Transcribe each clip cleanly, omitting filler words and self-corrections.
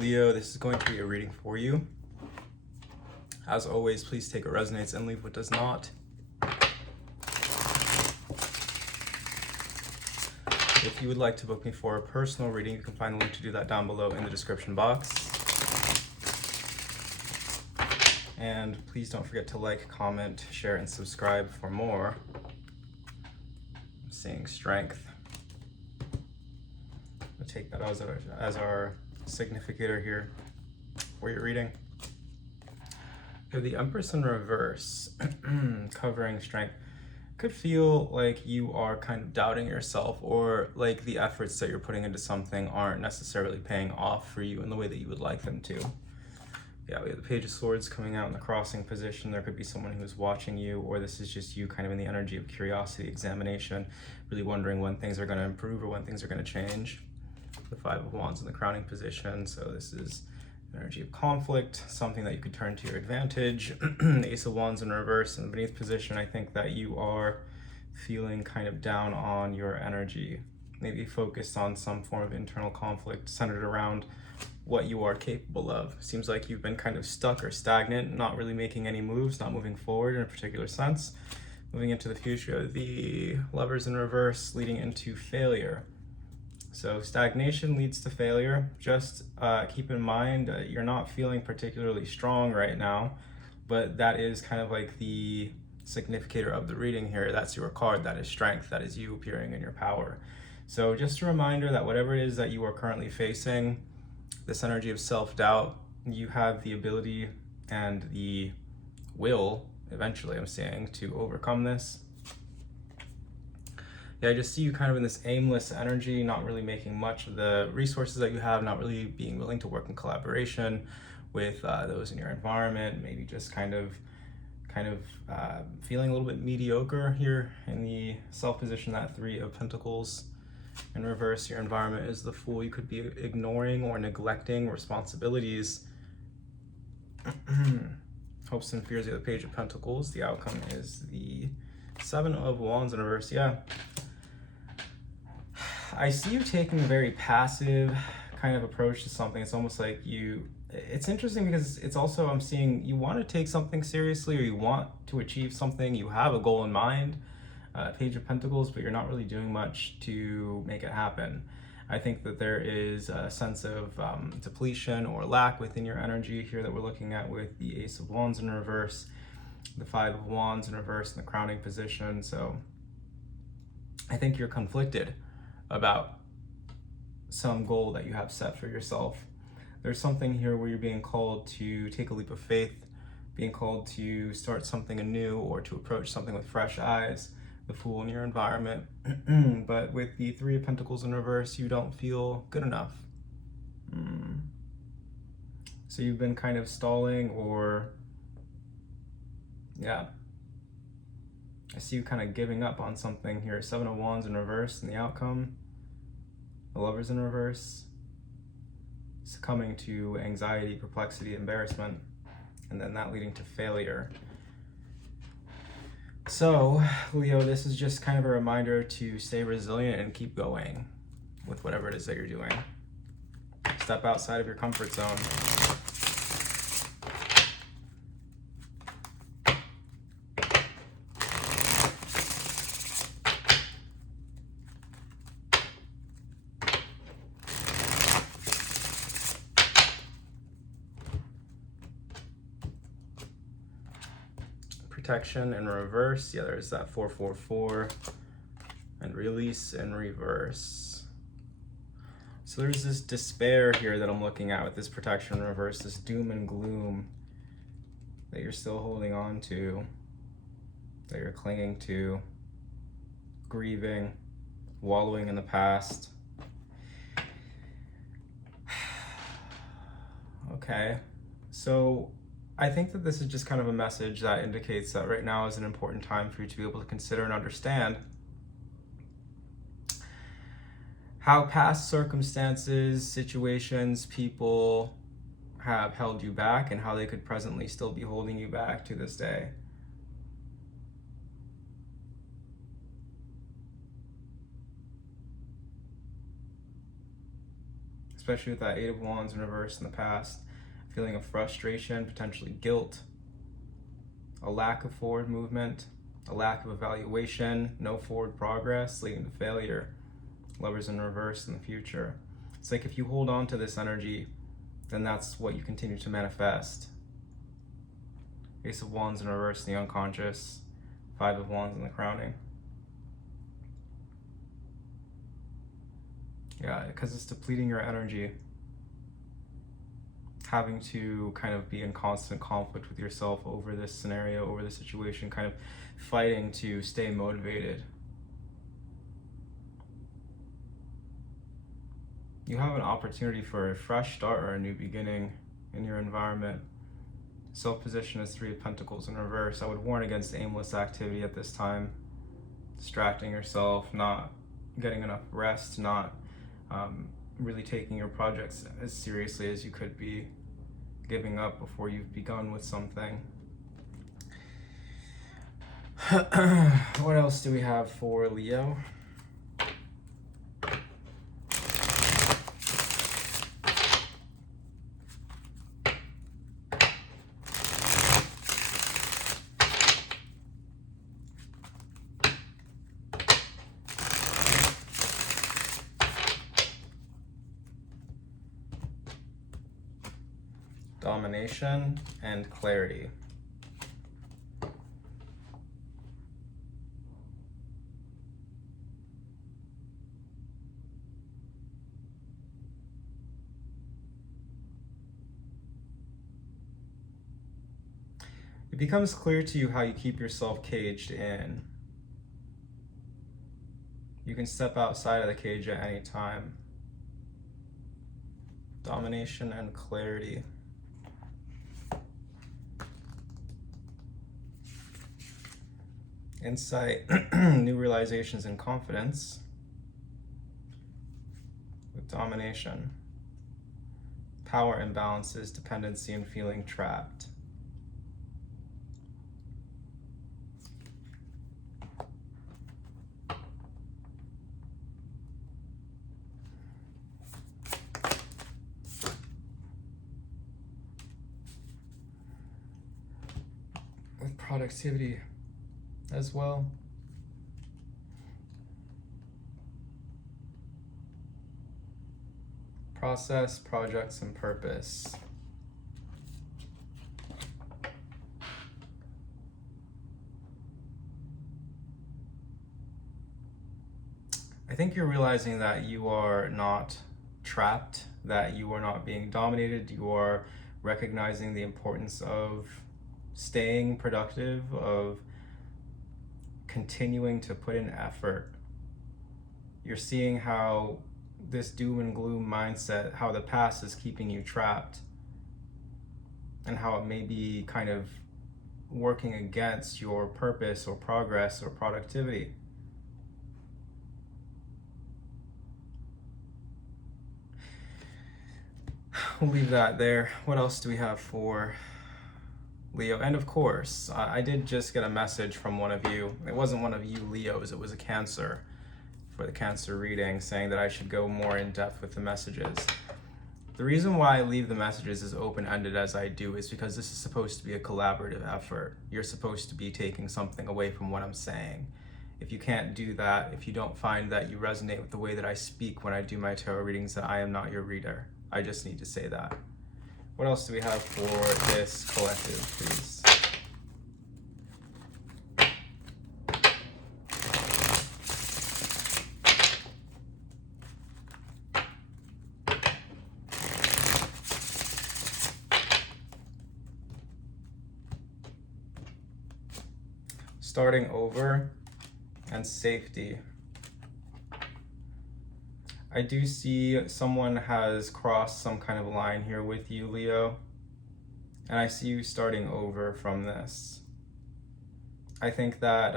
Leo, this is going to be a reading for you. As always, please take what resonates and leave what does not. If you would like to book me for a personal reading, you can find the link to do that down below in the description box. And please don't forget to like, comment, share, and subscribe for more. I'm seeing strength. We'll take that as our significator here for your reading. You have the Empress in reverse, covering strength. Could feel like you are kind of doubting yourself, or like the efforts that you're putting into something aren't necessarily paying off for you in the way that you would like them to. Yeah, we have the Page of Swords coming out in the crossing position. There could be someone who's watching you, or this is just you kind of in the energy of curiosity, examination, really wondering when things are going to improve or when things are going to change. The Five of Wands in the crowning position, so this is energy of conflict, something that you could turn to your advantage. The Ace of Wands in reverse in the beneath position. I think that you are feeling kind of down on your energy, maybe focused on some form of internal conflict centered around what you are capable of. Seems like you've been kind of stuck or stagnant, not really making any moves, not moving forward in a particular sense. Moving into the future, the Lovers in reverse leading into failure. So stagnation leads to failure. Just keep in mind you're not feeling particularly strong right now, but that is kind of like the significator of the reading here. That's your card. That is strength. That is you appearing in your power. So just a reminder that whatever it is that you are currently facing, this energy of self-doubt, you have the ability and the will, eventually I'm saying, to overcome this. Yeah, I just see you kind of in this aimless energy, not really making much of the resources that you have, not really being willing to work in collaboration with those in your environment, maybe just kind of feeling a little bit mediocre here in the self-position. That Three of Pentacles in reverse, your environment is the Fool. You could be ignoring or neglecting responsibilities. Hopes and fears, the Page of Pentacles. The outcome is the Seven of Wands in reverse. Yeah. I see you taking a very passive kind of approach to something. It's almost like it's interesting because it's also, I'm seeing you want to take something seriously, or you want to achieve something. You have a goal in mind, Page of Pentacles, but you're not really doing much to make it happen. I think that there is a sense of depletion or lack within your energy here that we're looking at with the Ace of Wands in reverse, the Five of Wands in reverse in the crowning position. So I think you're conflicted about some goal that you have set for yourself. There's something here where you're being called to take a leap of faith, being called to start something anew, or to approach something with fresh eyes, the Fool in your environment. But with the Three of Pentacles in reverse, you don't feel good enough. So you've been kind of stalling, or yeah, I see you kind of giving up on something here. Seven of Wands in reverse, and the outcome, the Lovers in reverse, succumbing to anxiety, perplexity, embarrassment, and then that leading to failure. So, Leo, this is just kind of a reminder to stay resilient and keep going with whatever it is that you're doing. Step outside of your comfort zone. Protection in reverse. Yeah, there's that 444, and release in reverse. So there's this despair here that I'm looking at with this protection in reverse, this doom and gloom that you're still holding on to, that you're clinging to, grieving, wallowing in the past. Okay, so I think that this is just kind of a message that indicates that right now is an important time for you to be able to consider and understand how past circumstances, situations, people have held you back, and how they could presently still be holding you back to this day. especially with that Eight of Wands in reverse in the past. Feeling of frustration, potentially guilt, a lack of forward movement, a lack of evaluation, no forward progress, leading to failure. Lovers in reverse in the future. It's like if you hold on to this energy, then that's what you continue to manifest. Ace of Wands in reverse in the unconscious, Five of Wands in the crowning. Yeah, because it's depleting your energy. Having to kind of be in constant conflict with yourself over this scenario, over the situation, kind of fighting to stay motivated. You have an opportunity for a fresh start or a new beginning in your environment. Self-position is Three of Pentacles in reverse. I would warn against aimless activity at this time. Distracting yourself, not getting enough rest, not really taking your projects as seriously as you could be, giving up before you've begun with something. What else do we have for Leo? Domination and clarity. It becomes clear to you how you keep yourself caged in. You can step outside of the cage at any time. Domination and clarity. Insight, new realizations and confidence with domination. Power imbalances, dependency, and feeling trapped. With productivity as well. Process, projects, and purpose. I think you're realizing that you are not trapped, that you are not being dominated. You are recognizing the importance of staying productive, of continuing to put in effort. You're seeing how this doom and gloom mindset, how the past is keeping you trapped, and how it may be kind of working against your purpose or progress or productivity. We'll leave that there. What else do we have for Leo? And of course, I did just get a message from one of you. It wasn't one of you Leos, it was a Cancer, for the Cancer reading, saying that I should go more in depth with the messages. The reason why I leave the messages as open-ended as I do is because this is supposed to be a collaborative effort. You're supposed to be taking something away from what I'm saying. If you can't do that, if you don't find that you resonate with the way that I speak when I do my tarot readings, then I am not your reader. I just need to say that. What else do we have for this collective, please? Starting over and safety. I do see someone has crossed some kind of line here with you, Leo, and I see you starting over from this. I think that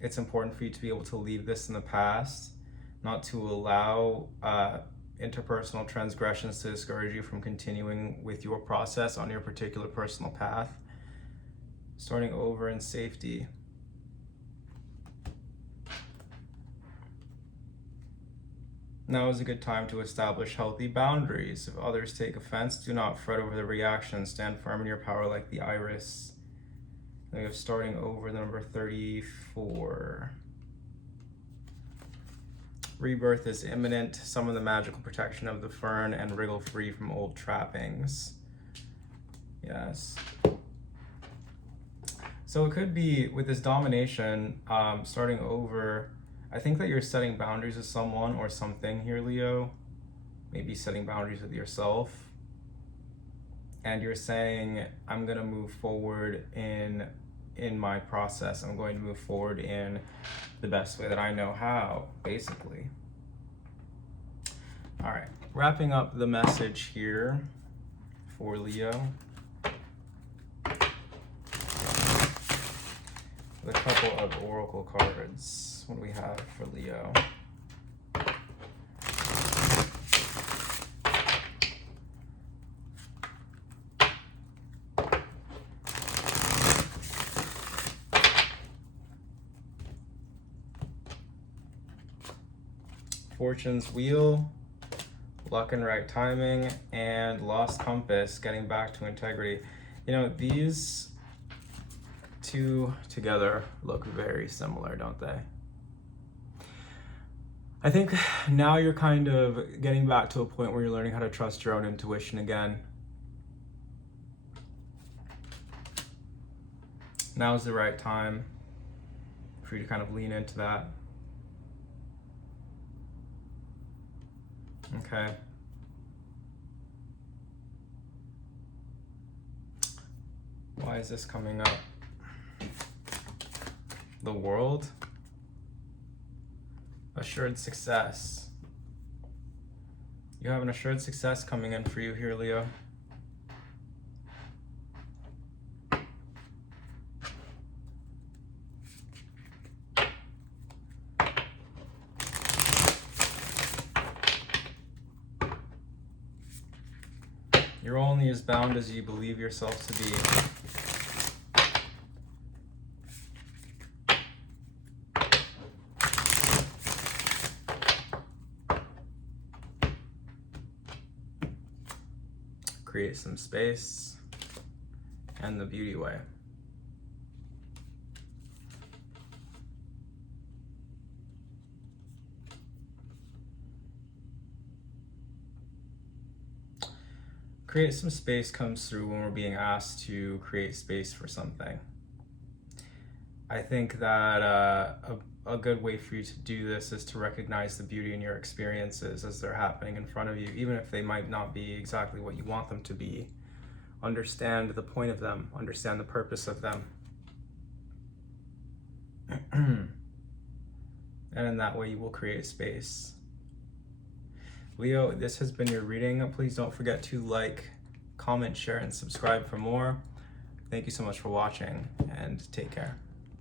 it's important for you to be able to leave this in the past, not to allow interpersonal transgressions to discourage you from continuing with your process on your particular personal path. Starting over in safety. Now is a good time to establish healthy boundaries. If others take offense, do not fret over the reaction. Stand firm in your power like the iris. Then we have starting over the number 34. Rebirth is imminent. Summon the magical protection of the fern and wriggle free from old trappings. Yes. So it could be with this domination, starting over. I think that you're setting boundaries with someone or something here, Leo. Maybe setting boundaries with yourself. And you're saying, I'm going to move forward in my process. I'm going to move forward in the best way that I know how, basically. All right, wrapping up the message here for Leo. With a couple of oracle cards. What do we have for Leo? Fortune's Wheel, Luck and Right Timing, and Lost Compass, getting back to integrity. You know, these two together look very similar, don't they? I think now you're kind of getting back to a point where you're learning how to trust your own intuition again. Now is the right time for you to kind of lean into that. Okay. Why is this coming up? The World. Assured success. You have an assured success coming in for you here, Leo. You're only as bound as you believe yourself to be. Create some space and the beauty way. Create some space comes through when we're being asked to create space for something. I think that a good way for you to do this is to recognize the beauty in your experiences as they're happening in front of you, even if they might not be exactly what you want them to be. Understand the point of them, understand the purpose of them. And in that way you will create space. Leo, this has been your reading. Please don't forget to like, comment, share, and subscribe for more. Thank you so much for watching, and take care.